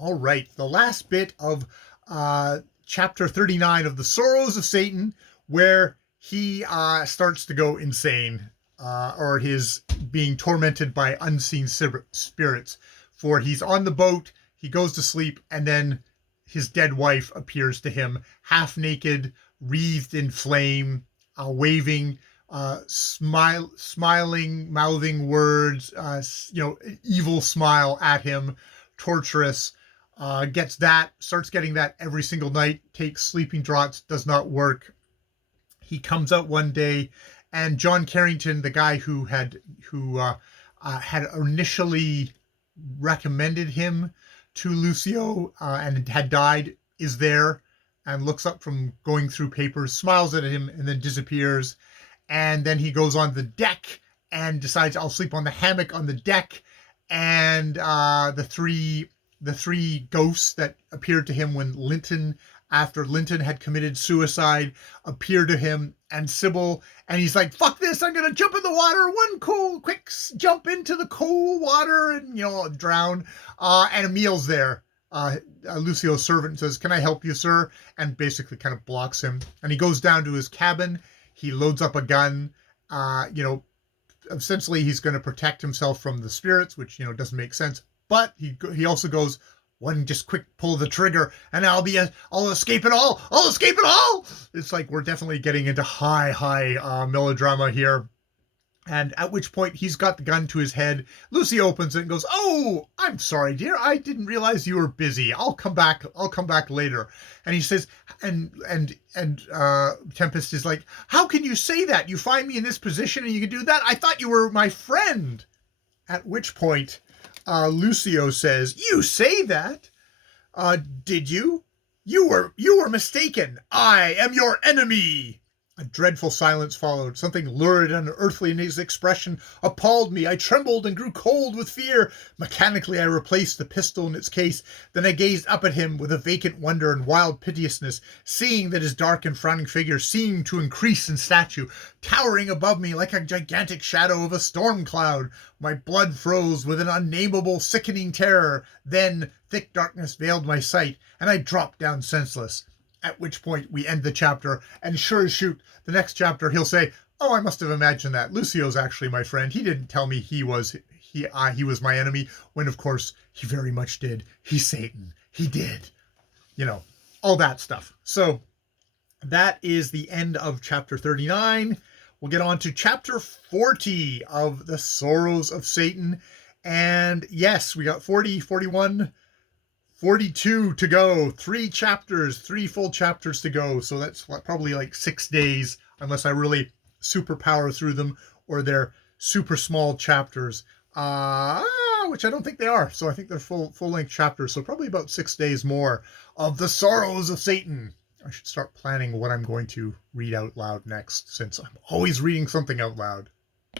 All right, the last bit of chapter 39 of the Srrws of Satan, where he starts to go insane, or his being tormented by unseen spirits. For he's on the boat, he goes to sleep, and then his dead wife appears to him, half naked, wreathed in flame, waving, smiling, mouthing words, evil smile at him, torturous. Starts getting that every single night, takes sleeping draughts, does not work. He comes out one day, and John Carrington, the guy who had initially recommended him to Lucio and had died, is there and looks up from going through papers, smiles at him, and then disappears. And then he goes on the deck and decides, I'll sleep on the hammock on the deck. And the three ghosts that appeared to him after Linton had committed suicide, appear to him, and Sybil, and he's like, fuck this, I'm gonna jump in the water, quick jump into the cold water and, drown. And Emil's there. Lucio's servant says, can I help you, sir? And basically kind of blocks him. And he goes down to his cabin. He loads up a gun. Essentially he's going to protect himself from the spirits, which, doesn't make sense. But he also goes, one just quick pull of the trigger, and I'll escape it all. I'll escape it all. It's like we're definitely getting into high melodrama here. And at which point he's got the gun to his head. Lucy opens it and goes, "Oh, I'm sorry, dear. I didn't realize you were busy. I'll come back later." And he says, and Tempest is like, "How can you say that? You find me in this position and you can do that? I thought you were my friend." At which point, Lucio says, "You say that? Did you? You were mistaken. I am your enemy." A dreadful silence followed. Something lurid and unearthly in his expression appalled me. I trembled and grew cold with fear. Mechanically, I replaced the pistol in its case. Then I gazed up at him with a vacant wonder and wild piteousness, seeing that his dark and frowning figure seemed to increase in stature, towering above me like a gigantic shadow of a storm cloud. My blood froze with an unnameable, sickening terror. Then thick darkness veiled my sight, and I dropped down senseless. At which point we end the chapter, and sure as shoot, the next chapter he'll say, "Oh, I must have imagined that. Lucio's actually my friend. He didn't tell me he was my enemy," when of course he very much did. He's Satan. He did. All that stuff. So that is the end of chapter 39. We'll get on to chapter 40 of the Srrws of Satan. And yes, we got 40, 41, 42 to go. 3 full chapters to go. So that's probably like 6 days, unless I really super power through them, or they're super small chapters, which I don't think they are. So I think they're full-length chapters. So probably about 6 days more of the Srrws of Satan. I should start planning what I'm going to read out loud next, since I'm always reading something out loud.